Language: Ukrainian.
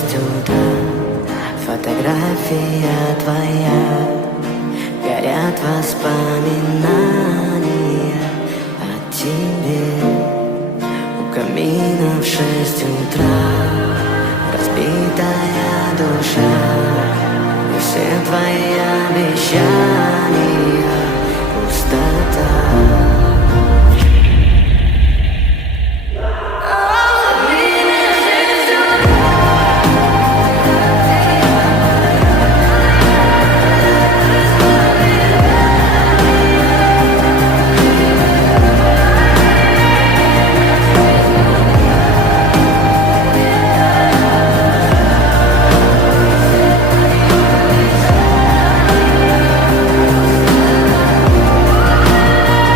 6 утра. Фотография твоя, горят воспоминания о тебе. У камина в 6 утра разбитая душа, и все твои обещания